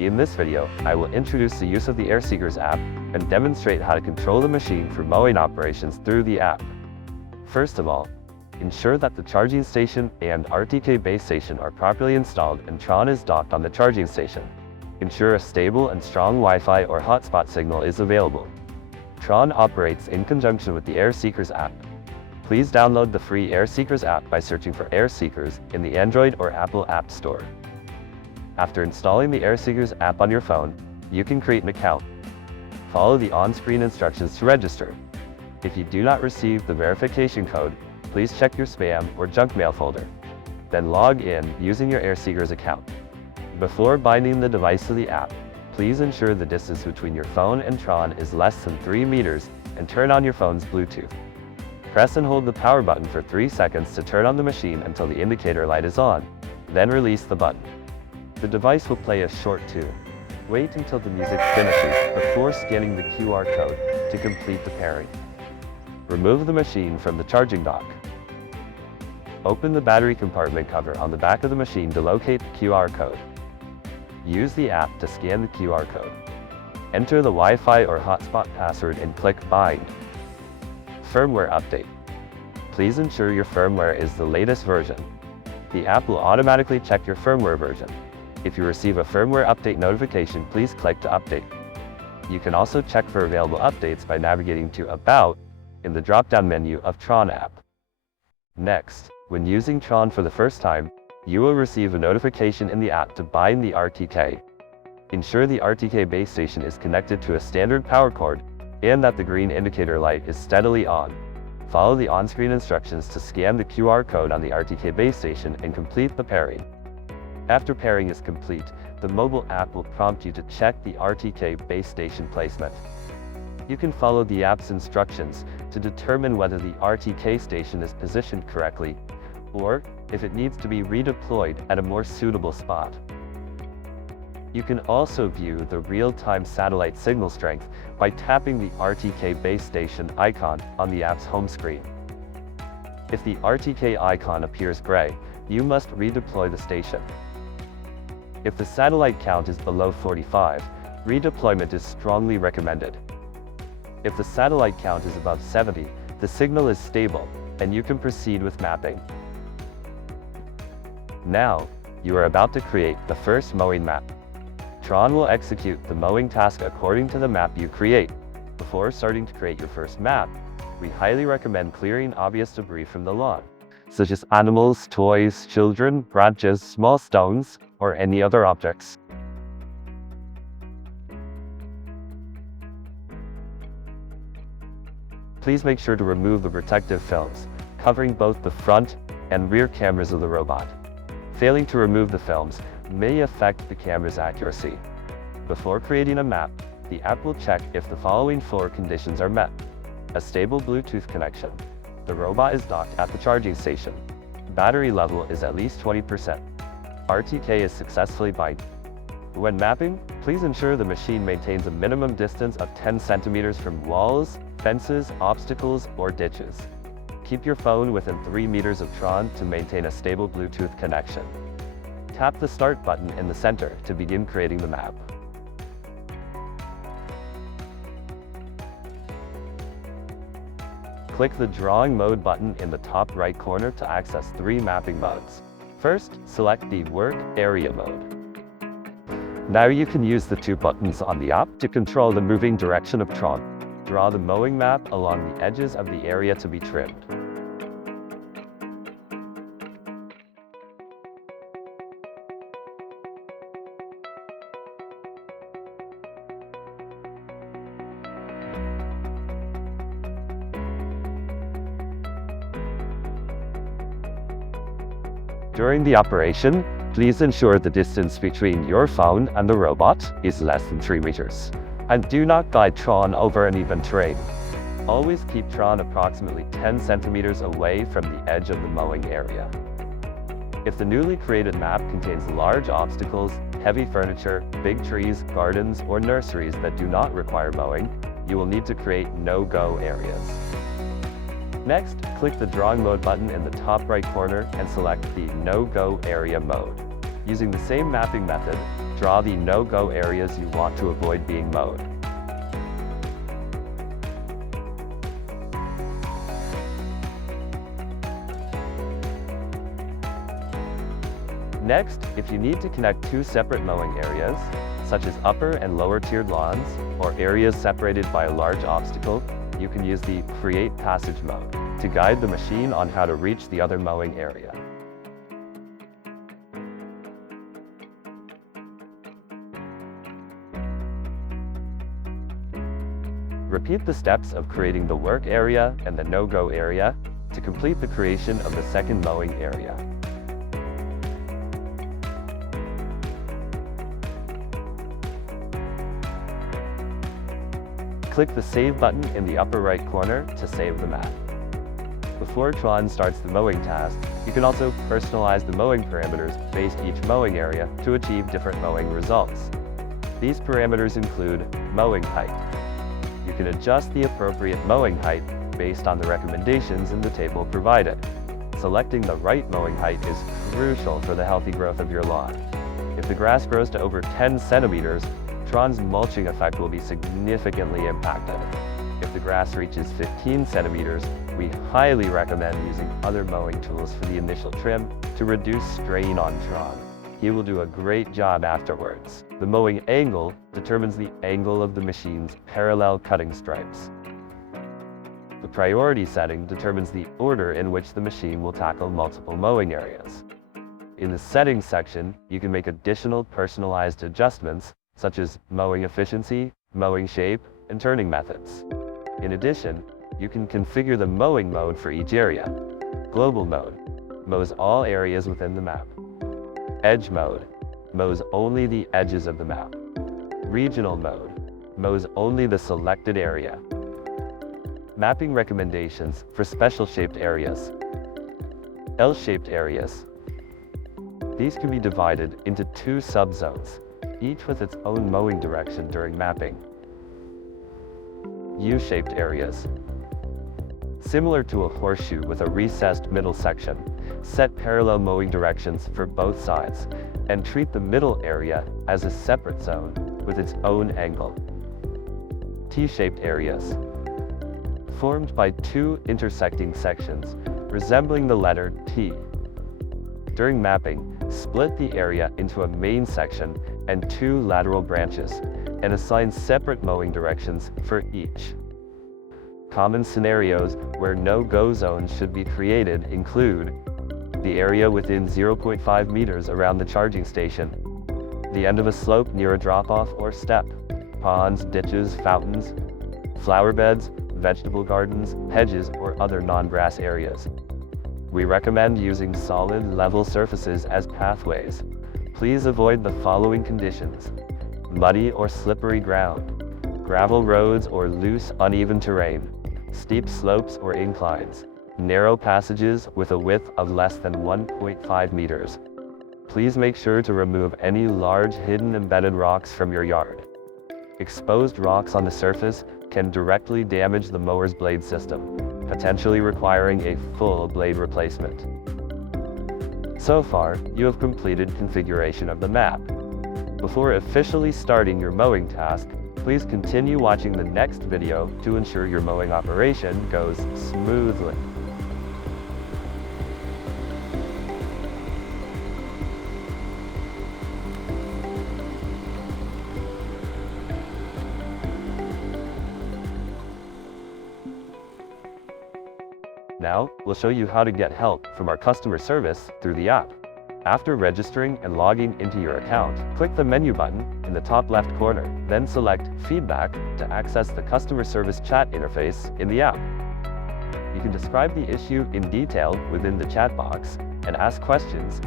In this video, I will introduce the use of the Airseekers app and demonstrate how to control the machine for mowing operations through the app. First of all, ensure that the charging station and RTK base station are properly installed and Tron is docked on the charging station. Ensure a stable and strong Wi-Fi or hotspot signal is available. Tron operates in conjunction with the Airseekers app. Please download the free Airseekers app by searching for Airseekers in the Android or Apple App Store. After installing the Airseekers app on your phone, you can create an account. Follow the on-screen instructions to register. If you do not receive the verification code, please check your spam or junk mail folder. Then log in using your Airseekers account. Before binding the device to the app, please ensure the distance between your phone and Tron is less than 3 meters and turn on your phone's Bluetooth. Press and hold the power button for 3 seconds to turn on the machine until the indicator light is on, then release the button. The device will play a short tune. Wait until the music finishes before scanning the QR code to complete the pairing. Remove the machine from the charging dock. Open the battery compartment cover on the back of the machine to locate the QR code. Use the app to scan the QR code. Enter the Wi-Fi or hotspot password and click Bind. Firmware update. Please ensure your firmware is the latest version. The app will automatically check your firmware version. If you receive a firmware update notification, please click to update. You can also check for available updates by navigating to About in the drop-down menu of Tron app. Next, when using Tron for the first time, you will receive a notification in the app to bind the RTK. Ensure the RTK base station is connected to a standard power cord and that the green indicator light is steadily on. Follow the on-screen instructions to scan the QR code on the RTK base station and complete the pairing. After pairing is complete, the mobile app will prompt you to check the RTK base station placement. You can follow the app's instructions to determine whether the RTK station is positioned correctly, or if it needs to be redeployed at a more suitable spot. You can also view the real-time satellite signal strength by tapping the RTK base station icon on the app's home screen. If the RTK icon appears gray, you must redeploy the station. If the satellite count is below 45, redeployment is strongly recommended. If the satellite count is above 70, the signal is stable, and you can proceed with mapping. Now, you are about to create the first mowing map. Tron will execute the mowing task according to the map you create. Before starting to create your first map, we highly recommend clearing obvious debris from the lawn, such as animals, toys, children, branches, small stones, or any other objects. Please make sure to remove the protective films, covering both the front and rear cameras of the robot. Failing to remove the films may affect the camera's accuracy. Before creating a map, the app will check if the following 4 conditions are met. A stable Bluetooth connection. The robot is docked at the charging station. Battery level is at least 20%. RTK is successfully bind. When mapping, please ensure the machine maintains a minimum distance of 10 centimeters from walls, fences, obstacles, or ditches. Keep your phone within 3 meters of Tron to maintain a stable Bluetooth connection. Tap the Start button in the center to begin creating the map. Click the Drawing Mode button in the top right corner to access 3 mapping modes. First, select the Work Area mode. Now you can use the 2 buttons on the app to control the moving direction of Tron. Draw the mowing map along the edges of the area to be trimmed. During the operation, please ensure the distance between your phone and the robot is less than 3 meters. And do not guide Tron over uneven terrain. Always keep Tron approximately 10 centimeters away from the edge of the mowing area. If the newly created map contains large obstacles, heavy furniture, big trees, gardens, or nurseries that do not require mowing, you will need to create no-go areas. Next, click the Drawing Mode button in the top right corner and select the No-Go Area mode. Using the same mapping method, draw the no-go areas you want to avoid being mowed. Next, if you need to connect two separate mowing areas, such as upper and lower tiered lawns, or areas separated by a large obstacle, you can use the Create Passage mode to guide the machine on how to reach the other mowing area. Repeat the steps of creating the work area and the no-go area to complete the creation of the second mowing area. Click the Save button in the upper right corner to save the map. Before Tron starts the mowing task, you can also personalize the mowing parameters based each mowing area to achieve different mowing results. These parameters include mowing height. You can adjust the appropriate mowing height based on the recommendations in the table provided. Selecting the right mowing height is crucial for the healthy growth of your lawn. If the grass grows to over 10 centimeters, Tron's mulching effect will be significantly impacted. If the grass reaches 15 centimeters, we highly recommend using other mowing tools for the initial trim to reduce strain on Tron. He will do a great job afterwards. The mowing angle determines the angle of the machine's parallel cutting stripes. The priority setting determines the order in which the machine will tackle multiple mowing areas. In the settings section, you can make additional personalized adjustments such as mowing efficiency, mowing shape, and turning methods. In addition, you can configure the mowing mode for each area. Global mode mows all areas within the map. Edge mode mows only the edges of the map. Regional mode mows only the selected area. Mapping recommendations for special shaped areas. L-shaped areas. These can be divided into two subzones, each with its own mowing direction during mapping. U-shaped areas. Similar to a horseshoe with a recessed middle section, set parallel mowing directions for both sides, and treat the middle area as a separate zone with its own angle. T-shaped areas. Formed by two intersecting sections, resembling the letter T. During mapping, split the area into a main section and two lateral branches, and assign separate mowing directions for each. Common scenarios where no-go zones should be created include the area within 0.5 meters around the charging station, the end of a slope near a drop-off or step, ponds, ditches, fountains, flower beds, vegetable gardens, hedges, or other non-grass areas. We recommend using solid, level surfaces as pathways. Please avoid the following conditions: muddy or slippery ground, gravel roads or loose, uneven terrain, steep slopes or inclines, narrow passages with a width of less than 1.5 meters. Please make sure to remove any large hidden embedded rocks from your yard. Exposed rocks on the surface can directly damage the mower's blade system, potentially requiring a full blade replacement. So far, you have completed configuration of the map. Before officially starting your mowing task, please continue watching the next video to ensure your mowing operation goes smoothly. Now, we'll show you how to get help from our customer service through the app. After registering and logging into your account, click the menu button in the top left corner, then select Feedback to access the customer service chat interface in the app. You can describe the issue in detail within the chat box and ask questions